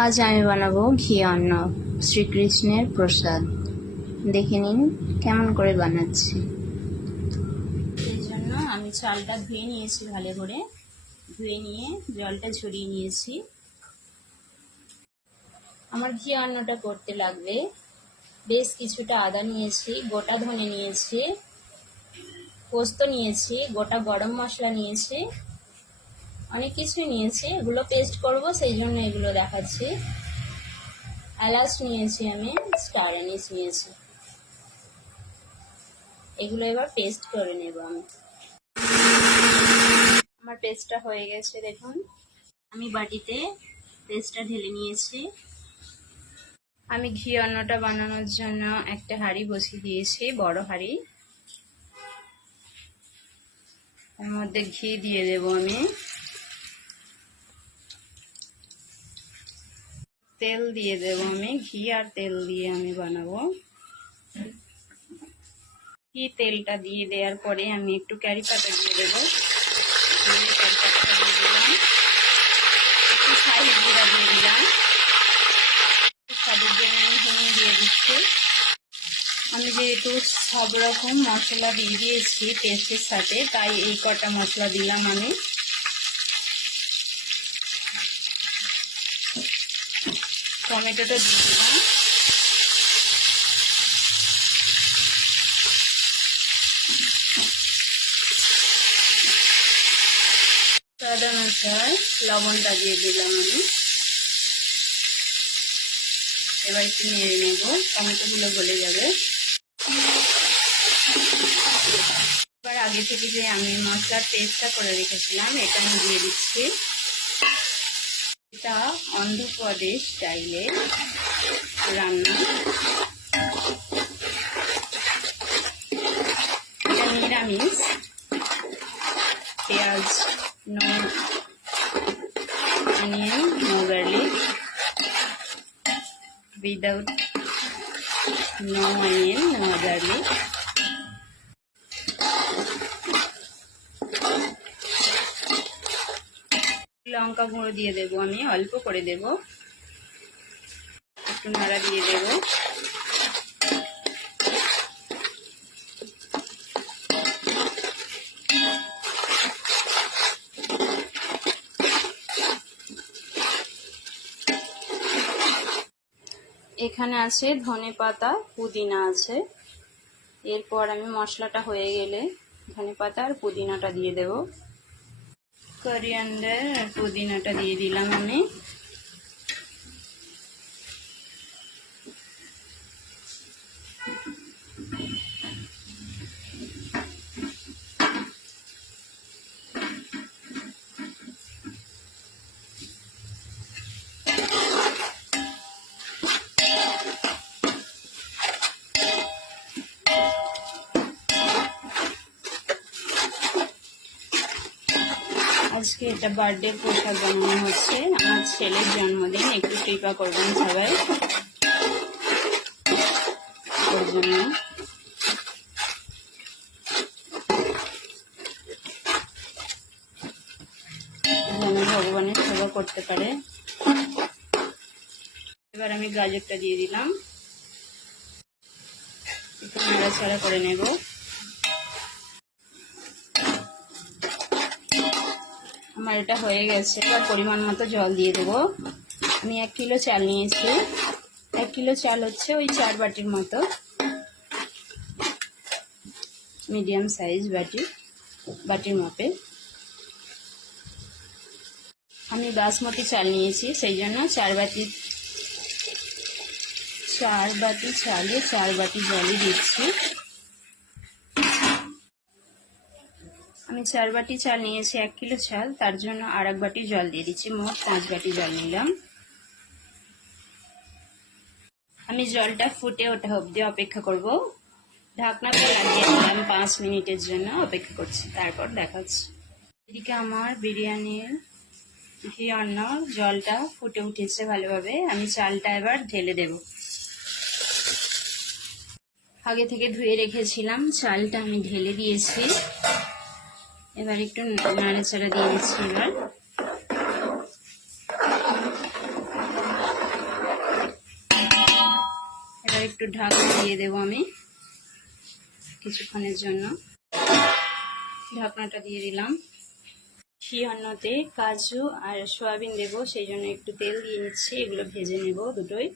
আজ আমি বানাবো ঘি অন্ন, শ্রীকৃষ্ণের প্রসাদ। দেখে নিন কেমন করে বানাচ্ছি। এই জন্য আমি চালটা ধুয়ে নিয়েছি, ভালো করে ধুয়ে নিয়ে জলটা ঝরিয়ে নিয়েছি। আমার ঘি অন্নটা করতে লাগবে বেশ কিছুটা আদা নিয়েছি, গোটা ধনে নিয়েছি, পোস্ত নিয়েছি, গোটা গরম মশলা নিয়েছি, অনেক কিছু নিয়েছি। এগুলো পেস্ট করব, সেই জন্য এগুলো দেখাচ্ছি। এলাচ নিয়েছি, আমি স্টার এনিস নিয়েছি। এগুলো এবার পেস্ট করে নেব আমি। আমার পেস্টটা হয়ে গেছে, দেখুন। আমি বাটিতে পেস্টটা ঢেলে নিয়েছি। আমি ঘি অন্নটা বানানোর জন্য একটা হাঁড়ি বসিয়ে দিয়েছি, বড় হাঁড়ি। এর মধ্যে ঘি দিয়ে দেব আমি। তেল দিয়ে দেব আমি। ঘি আর তেল দিয়ে আমি বানাবো। ঘি তেলটা দিয়ে দেওয়ার পরে আমি একটু কারি পাতা দিয়ে দেবো। কারি পাতাটা দিয়ে দিলাম, একটু শাহি জিরা দিয়ে দিলাম, স্বাদের জন্য আমি হিং দিয়ে দিচ্ছি। আমি যেহেতু সব রকম মশলা দিয়ে দিয়েছি পেস্টের সাথে, তাই এই কটা মশলা দিলাম আমি। টমেটোটা দিয়ে দিলাম। স্বাদ অনুসারে লবণটা দিয়ে দিলাম আমি। এবার একটু নেড়ে নেব, টমেটোগুলো গলে যাবে। এবার আগে থেকে যে আমি মশলার পেস্টটা করে রেখেছিলাম, এটা আমি দিয়ে দিচ্ছি। এটা অন্ধ্রপ্রদেশ স্টাইলে রান্না। এটা নিরামিষ, পেঁয়াজ, no onion, no garlic, without no onion, no garlic. লঙ্কা গুঁড়ো দিয়ে দেবো আমি, অল্প করে দেব, একটু নাড়া দিয়ে দেব। এখানে আছে ধনে পাতা, পুদিনা আছে। এরপর আমি মশলাটা হয়ে গেলে ধনে পাতা আর পুদিনাটা দিয়ে দেব। কোরিয়ান্ডার আর পুদিনাটা দিয়ে দিলাম আমি। আজকে এটা বার্থডে প্রসাদ বানানো হচ্ছে, আমার ছেলের জন্মদিন, একটু কৃপা করবেন সবাই ওর জন্য। যেন ভগবানের সেবা করতে পারে। এবার আমি গাজরটা দিয়ে দিলাম, একটু নাড়াচাড়া করে নেব। আমার এটা হয়ে গেছে। এবার পরিমাণ মতো জল দিয়ে দেবো। আমি 1 কিলো চাল নিয়েছি। 1 কিলো চাল হচ্ছে ওই 4 বাটির মতো, মিডিয়াম সাইজ বাটির মাপে। আমি বাসমতি চাল নিয়েছি, সেই জন্য 4 বাটি চালে 4 বাটি জলই দিচ্ছি। আমি 4 বাটি চাল নিয়েছি, 1 কিলো চাল, তার জন্য আর 1 বাটি জল দিয়ে দিচ্ছি। মোট 5 বাটি জল নিলাম। আমি জলটা ফুটে ওঠা অবধি অপেক্ষা করব। ঢাকনাটা লাগিয়ে দিলাম, 5 মিনিটের জন্য অপেক্ষা করছি, তারপর দেখাচ্ছি। এদিকে আমার বিরিয়ানির ঘি অন্ন জলটা ফুটে উঠেছে ভালোভাবে। আমি চালটা এবার ঢেলে দেব। আগে থেকে ধুয়ে রেখেছিলাম, চালটা আমি ঢেলে দিয়েছি। এবার একটু নাড়াচাড়া দিয়ে দিচ্ছি। এবার একটু ঢাকনা দিয়ে দেবো আমি কিছুক্ষণের জন্য। ঢাকনাটা দিয়ে দিলাম। শিয়ান্নতে কাজু আর সয়াবিন দেবো, সেই জন্য একটু তেল দিয়ে নিচ্ছি। এগুলো ভেজে নেব দুটোই।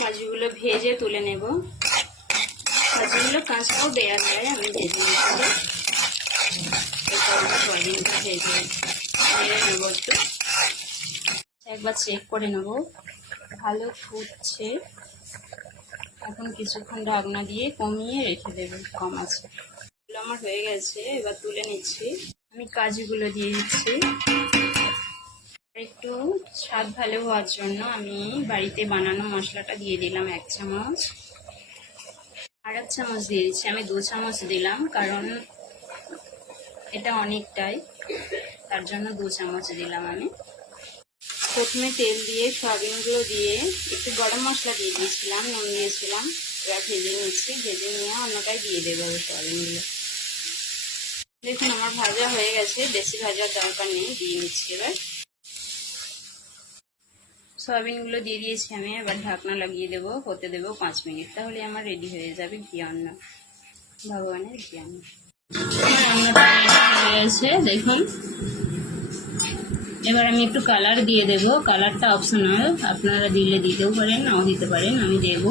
কাজুগুলো ভেজে তুলে নেব। কাজুগুলো কাঁচাও দেওয়া যায়, আমি ভেজে নিচ্ছি। সয়াবিনটা ভেজে নেড়ে নেব একটু। একবার চেক করে নেব, ভালো ফুটছে। এখন কিছুক্ষণ ঢাকনা দিয়ে কমিয়ে রেখে দেবো, কম আছে। এগুলো আমার হয়ে গেছে, এবার তুলে নিচ্ছি। আমি কাজুগুলো দিয়ে দিচ্ছি। একটু স্বাদ ভালো হওয়ার জন্য আমি বাড়িতে বানানো মশলাটা দিয়ে দিলাম 1 চামচ। আর 1 চামচ দিয়ে দিচ্ছি, আমি 2 চামচ দিলাম, কারণ এটা অনেকটাই, তার জন্য 2 চামচ দিলাম আমি। প্রথমে তেল দিয়ে সয়াবিনগুলো দিয়ে একটু গরম মশলা দিয়ে দিয়েছিলাম, নুন দিয়েছিলাম। এবার ভেজে নিচ্ছি, ভেজে নিয়ে অন্যটাই দিয়ে দেবো সয়াবিনগুলো। দেখুন আমার ভাজা হয়ে গেছে, বেশি ভাজার দরকার নেই, দিয়ে নিচ্ছি। এবার সয়াবিনগুলো দিয়ে দিয়েছি আমি, এবার ঢাকনা লাগিয়ে দেবো, হতে দেবো 5 মিনিট, তাহলে আমার রেডি হয়ে যাবে ঘি অন্ন, ভগবানের ঘি অন্ন। রান্নাটা হয়ে গেছে দেখুন। এবার আমি একটু কালার দিয়ে দেবো, কালারটা অপশনাল, আপনারা দিলে দিতেও পারেন, নাও দিতে পারেন। আমি দেবো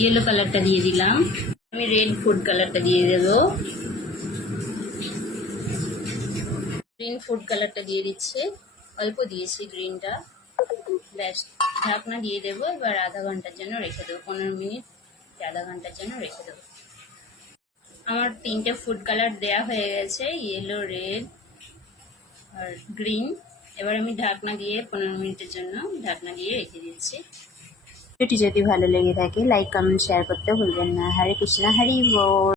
ইয়েলো কালারটা দিয়ে দিলাম। আমি রেড ফুড কালারটা দিয়ে দেবো, গ্রিন ফুড কালারটা দিয়ে দিচ্ছি, অল্প দিয়েছি গ্রিনটা। ব্যাস, ঢাকনা দিয়ে দেবো। এবার আধা ঘন্টার জন্য রেখে দেবো, 15 মিনিট আধা ঘন্টার জন্য রেখে দেবো। আমার 3টে ফুড কালার দেয়া হয়ে গেছে, ইয়েলো, রেড আর গ্রিন। এবার আমি ঢাকনা দিয়ে 15 মিনিটের জন্য ঢাকনা দিয়ে রেখে দিচ্ছি। ভিডিওটি যদি ভালো লেগে থাকে লাইক, কমেন্ট, শেয়ার করতে ভুলবেন না। হরে কৃষ্ণ, হরি বল।